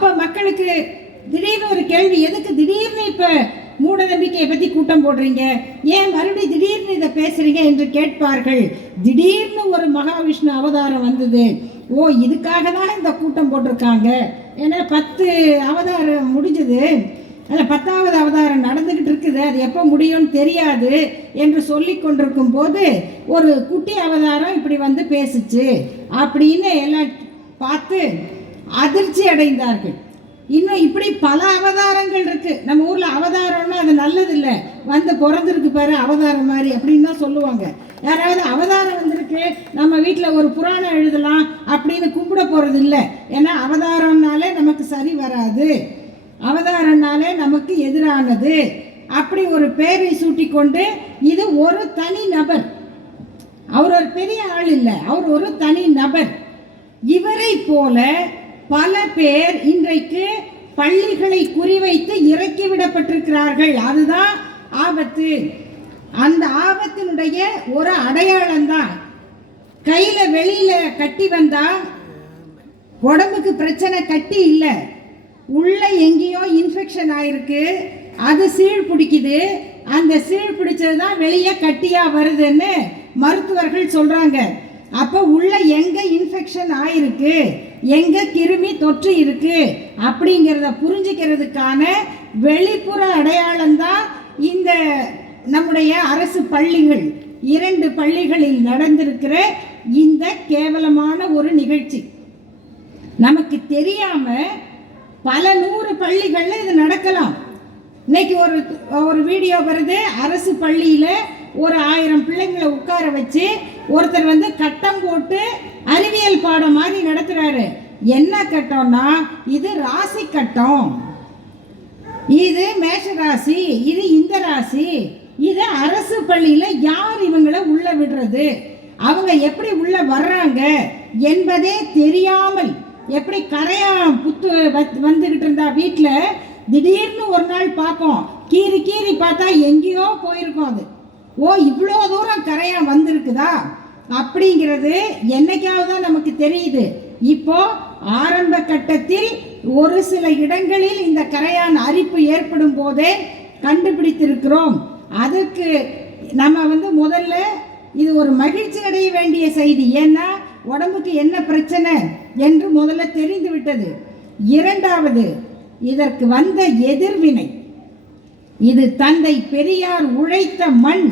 அப்போ மக்களுக்கு திடீர்னு ஒரு கேள்வி, எதுக்கு திடீர்னு இப்போ மூட நம்பிக்கையை பற்றி கூட்டம் போடுறீங்க, ஏன் மறுபடியும் திடீர்னு இதை பேசுறீங்க என்று கேட்பார்கள். திடீர்னு ஒரு மகாவிஷ்ணு அவதாரம் வந்தது, ஓ இதுக்காக தான் இந்த கூட்டம் போட்டிருக்காங்க. ஏன்னா 10 அவதாரம் முடிஞ்சது, அதில் 10வது அவதாரம் நடந்துக்கிட்டு இருக்குது, அது எப்போ முடியும்னு தெரியாது என்று சொல்லி கொண்டிருக்கும் போது ஒரு குட்டி அவதாரம் இப்படி வந்து பேசுச்சு அப்படின்னு எல்லாம் பார்த்து அதிர்ச்சி அடைந்தார்கள். இன்னும் இப்படி பல அவதாரங்கள் இருக்கு. நம்ம ஊர்ல அவதாரம்னா அது நல்லது இல்லை, வந்து பிறந்திருக்கு பாரு அவதாரம் மாதிரி அப்படின்னு தான் சொல்லுவாங்க. யாராவது அவதாரம் வந்திருக்கு நம்ம வீட்டில் ஒரு புராணம் எழுதலாம் அப்படின்னு கும்பிட போறது இல்லை. ஏன்னா அவதாரம்னாலே நமக்கு சரி வராது, அவதாரம்னாலே நமக்கு எதிரானது, அப்படி ஒரு பெயரை சூட்டி கொண்டு இது ஒரு தனி நபர், அவர் ஒரு பெரிய ஆள் இல்லை, அவர் ஒரு தனி நபர். இவரை போல பல பேர் இன்றைக்கு பள்ளிகளை குறிவைத்து இறக்கி விடப்பட்டிருக்கிறார்கள். அதுதான் ஆபத்து. அந்த ஆபத்தினுடைய ஒரு அடையாளம் தான். கையில வெளியில கட்டி வந்தா உடம்புக்கு பிரச்சனை, கட்டி இல்லை, உள்ள எங்கேயோ இன்ஃபெக்ஷன் ஆயிருக்கு, அது சீழ் பிடிக்குது, அந்த சீழ் பிடிச்சது தான் வெளியே கட்டியா வருதுன்னு மருத்துவர்கள் சொல்றாங்க. அப்போ உள்ள எங்க இன்ஃபெக்ஷன் ஆயிருக்கு, எங்க கிருமி தொற்று இருக்கு அப்படிங்கிறத புரிஞ்சுக்கிறதுக்கான வெளிப்புற அடையாளம் தான் இந்த நம்முடைய அரசு பள்ளிகள், 2 பள்ளிகளில் நடந்திருக்கிற இந்த கேவலமான ஒரு நிகழ்ச்சி. நமக்கு தெரியாம பல 100 பள்ளிகள்ல இது நடக்கலாம். இன்னைக்கு ஒரு வீடியோ வருது, அரசு பள்ளியில ஒரு 1000 பிள்ளைங்களை உட்கார வச்சு ஒருத்தர் வந்து கட்டம் போட்டு அறிவியல் பாடம் மாதிரி நடத்துறாரு. என்ன கட்டம்னா இது ராசி கட்டம், இது மேஷ ராசி, இது இந்த ராசி, இது அரசு பள்ளியில யார் இவங்களை உள்ள விடுறது, அவங்க எப்படி உள்ள வர்றாங்க என்பதே தெரியாமல், எப்படி கரையான் புத்து வந்துகிட்டு இருந்தா வீட்டில் திடீர்னு ஒரு நாள் பார்ப்போம், கீறி கீறி பார்த்தா எங்கேயோ போயிருக்கோம், அது ஓ இவ்வளோ தூரம் கரையான் வந்திருக்குதா அப்படிங்கிறது என்னைக்காவது தான் நமக்கு தெரியுது. இப்போ ஆரம்ப கட்டத்தில் ஒரு சில இடங்களில் இந்த கரையான் அரிப்பு ஏற்படும் போதே கண்டுபிடித்திருக்கிறோம். அதுக்கு நம்ம வந்து முதல்ல இது ஒரு மகிழ்ச்சி அடைய வேண்டிய செய்தி. ஏன்னா உடம்புக்கு என்ன பிரச்சனை என்று முதல்ல தெரிந்து விட்டது. இரண்டாவது, இதற்கு வந்த எதிர்வினை, இது தந்தை பெரியார் உழைத்த மண்,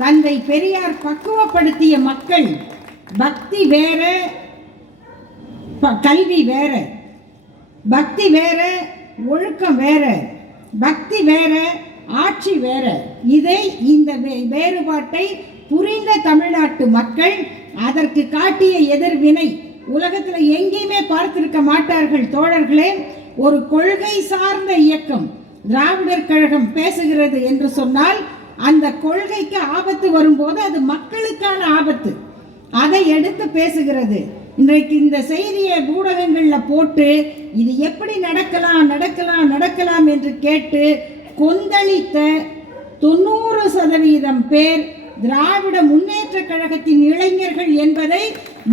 தந்தை பெரியார் பக்குவப்படுத்திய மக்கள். பக்தி வேற, கல்வி வேற, பக்தி வேற, ஒழுக்கம் வேற, பக்தி வேற, ஆட்சி வேற. இதை இந்த வேறுபாட்டை புரிந்த தமிழ்நாட்டு மக்கள் அதற்கு காட்டிய எதிர்வினை உலகத்தில் எங்கேயுமே பார்த்திருக்க மாட்டார்கள் தோழர்களே. ஒரு கொள்கை சார்ந்த இயக்கம் திராவிடர் கழகம் பேசுகிறது என்று சொன்னால் அந்த கொள்கைக்கு ஆபத்து வரும்போது அது மக்களுக்கான ஆபத்து, அதை எடுத்து பேசுகிறது. இன்றைக்கு இந்த செய்தியை ஊடகங்களில் போட்டு இது எப்படி நடக்கலாம் நடக்கலாம் நடக்கலாம் என்று கேட்டு கொந்தளித்த 90% பேர் திராவிட முன்னேற்ற கழகத்தின் இளைஞர்கள் என்பதை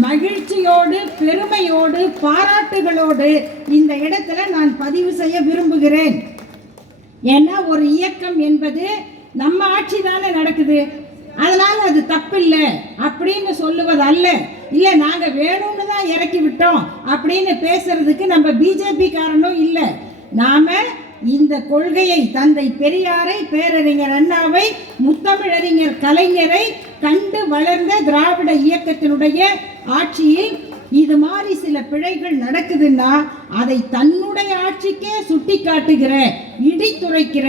மகிழ்ச்சியோடு பெருமையோடு பாராட்டுகளோடு இந்த இடத்துல நான் பதிவு செய்ய விரும்புகிறேன். ஏன்னா ஒரு இயக்கம் என்பது நம்ம ஆட்சி தானே நடக்குது, அதனால அது தப்பில்லை அப்படின்னு சொல்லுவது அல்ல. இல்லை நாங்கள் வேணும்னு தான் இறக்கி விட்டோம் அப்படின்னு பேசுறதுக்கு நம்ம பிஜேபி காரனும் இல்லை. நாம இந்த கொள்கையை, தந்தை பெரியாரை, பேரறிஞர் அண்ணாவை, முத்தமிழறிஞர் கலைஞரை கண்டு வளர்ந்த திராவிட இயக்கத்தினுடைய ஆட்சியில் இது மாதிரி சில பிழைகள் நடக்குதுன்னா அதை தன்னுடைய ஆட்சிக்கே சுட்டி காட்டுகிற, இடித்துரைக்கிற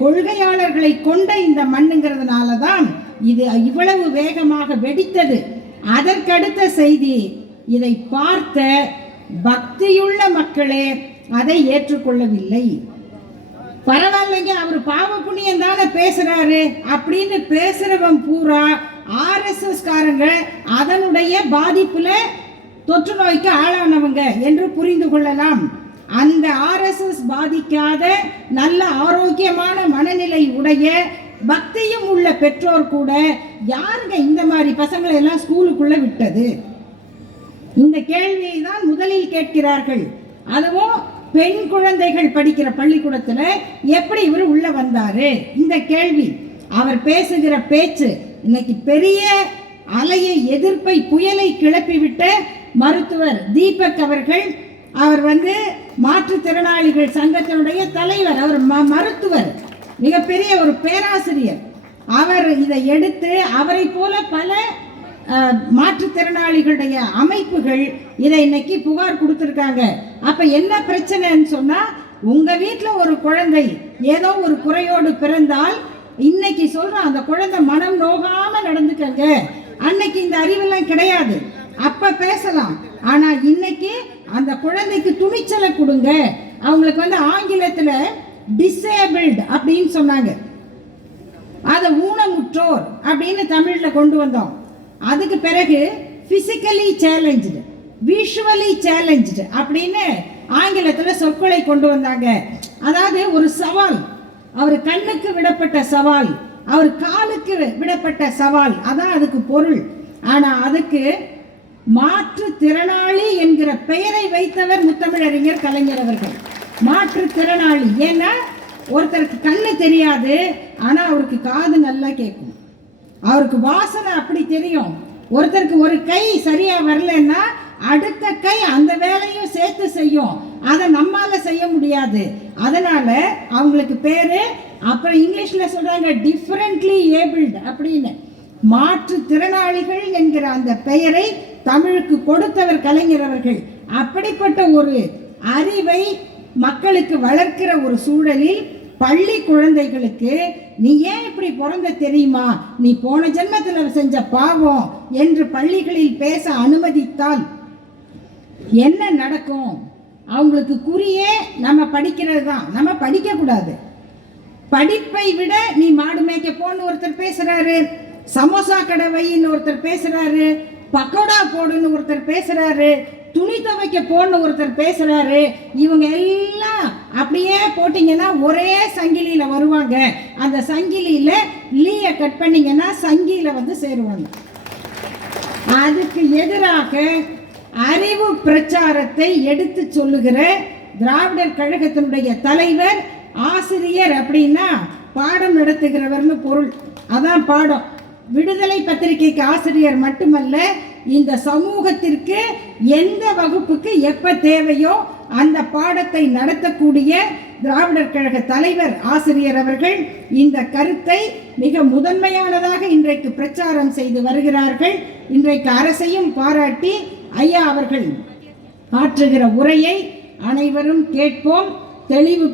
கொள்கையாளர்களை கொண்ட இந்த மண்ணுங்கிறதுனால தான் இது இவ்வளவு வேகமாக வெடித்தது. அதற்கடுத்த செய்தி, இதை பார்த்த பக்தியுள்ள மக்களே அதை ஏற்றுக்கொள்ளவில்லை. பரவாயில்லைங்க, அவர் பாவ புண்ணியம் தானே பேசுறாரு அப்படின்னு பேசுறவன் பூரா RSS காரங்க, அதனுடைய பாதிப்புல தொற்று நோய்க்கு ஆளானவங்க என்று புரிந்து கொள்ளலாம். அந்த RSS பாதிக்காத நல்ல ஆரோக்கியமான மனநிலை உடைய பக்தியும் உள்ள பெற்றோர் கூட யாருங்க இந்த மாதிரி பசங்களை எல்லாம் ஸ்கூலுக்குள்ள விட்டது? இந்த கேள்வியை தான் முதலில் கேட்கிறார்கள். அதுவும் பெண் குழந்தைகள் படிக்கிற பள்ளிக்கூடத்தில் எப்படி இவர் உள்ள வந்தாரு? இந்த கேள்வி, அவர் பேசுகிற பேச்சு இன்னைக்கு பெரிய அலையை, எதிர்ப்பை, புயலை கிளப்பிவிட்ட மருத்துவர் தீபக் அவர்கள். அவர் மாற்றுத்திறனாளிகள் சங்கத்தினுடைய தலைவர், அவர் மருத்துவர், மிகப்பெரிய ஒரு பேராசிரியர். அவர் இதை எடுத்து அவரை போல பல மாற்றுத்திறனாளிகளுடைய அமைப்புகள் இதை இன்னைக்கு புகார் கொடுத்துருக்காங்க. அப்ப என்ன பிரச்சனைன்னு சொன்னா, உங்க வீட்டில் ஒரு குழந்தை ஏதோ ஒரு குறையோடு பிறந்தால் இன்னைக்கு சொல்றோம் அந்த குழந்தை மனம் நோகாம நடந்துக்கங்க. அன்னைக்கு இந்த அறிவெல்லாம் கிடையாது, அப்ப பேசலாம். ஆனா இன்னைக்கு அந்த குழந்தைக்கு துணிச்சலை கொடுங்க. அவங்களுக்கு ஆங்கிலத்துல டிசேபிள்டு அப்படின்னு சொன்னாங்க, அதை ஊனமுற்றோர் அப்படின்னு தமிழ்ல கொண்டு வந்தோம். அதுக்கு பிறகு பிசிக்கலி சேலஞ்சு, விஷுவலி சேலஞ்சு அப்படின்னு ஆங்கிலத்துல சொற்களை கொண்டு வந்தாங்க. அதாவது ஒரு சவால், அவர் கண்ணுக்கு விடப்பட்ட சவால், அவர் காலுக்கு விடப்பட்ட சவால், அதான் அதுக்கு பொருள். ஆனா அதுக்கு மாற்றுத்திறனாளி என்கிற பெயரை வைத்தவர் முத்தமிழறிஞர் கலைஞர் அவர்கள். மாற்றுத்திறனாளி ஏன்னா ஒருத்தருக்கு கண்ணு தெரியாது, ஆனா அவருக்கு காது நல்லா கேட்கும், அவருக்கு வாசனை அப்படி தெரியும். ஒருத்தருக்கு ஒரு கை சரியா வரலன்னா அடுத்த கை அந்த வேலையும் சேர்த்து செய்யும், அதை நம்மால செய்ய முடியாது. அதனால அவங்களுக்கு பேரு, அப்புறம் இங்கிலீஷ்ல சொல்றாங்க டிஃபரெண்ட்லி ஏபிள்டு அப்படின்னு. மாற்றுத்திறனாளிகள் என்கிற அந்த பெயரை தமிழுக்கு கொடுத்தவர் கலைஞர் அவர்கள். அப்படிப்பட்ட ஒரு அறிவை மக்களுக்கு வளர்க்கிற ஒரு சூழலில் பள்ளி குழந்தைகளுக்கு நீ ஏன் இப்படி பிறந்த தெரியுமா, நீ போன ஜென்மத்தில் செஞ்ச பாவம் என்று பள்ளிகளில் பேச அனுமதித்தால் என்ன நடக்கும்? அவங்களுக்கு குறியே நம்ம படிக்கிறது தான். நம்ம படிக்க கூடாது. படிப்பை விட நீ மாடு மேய்க்க போன்னு ஒருத்தர் பேசுறாரு, சமோசா கடை வைன்னு ஒருத்தர் பேசுறாரு, பக்கோடா போடுன்னு ஒருத்தர் பேசுறாரு, துணி துவைக்க போன்னு ஒருத்தர் பேசுறாரு. இவங்க எல்லாம் அப்படியே போட்டீங்கன்னா ஒரே சங்கிலியில வருவாங்க. அந்த சங்கிலியில லீய கட் பண்ணீங்கன்னா சங்கில சேருவாங்க. அதுக்கு எதிராக அறிவு பிரச்சாரத்தை எடுத்து சொல்லுகிற திராவிடர் கழகத்தினுடைய தலைவர் ஆசிரியர். அப்படின்னா பாடம் நடத்துகிறவர்னு பொருள், அதான் பாடம். விடுதலை பத்திரிகைக்கு ஆசிரியர் மட்டுமல்ல, இந்த சமூகத்திற்கு எந்த வகுப்புக்கு எப்ப தேவையோ அந்த பாடத்தை நடத்தக்கூடிய திராவிடர் கழக தலைவர் ஆசிரியர் அவர்கள் இந்த கருத்தை மிக முதன்மையானதாக இன்றைக்கு பிரச்சாரம் செய்து வருகிறார்கள். இன்றைக்கு அரசையும் பாராட்டி ஐயா அவர்கள் ஆற்றுகிற உரையை அனைவரும் கேட்போம். தெளிவு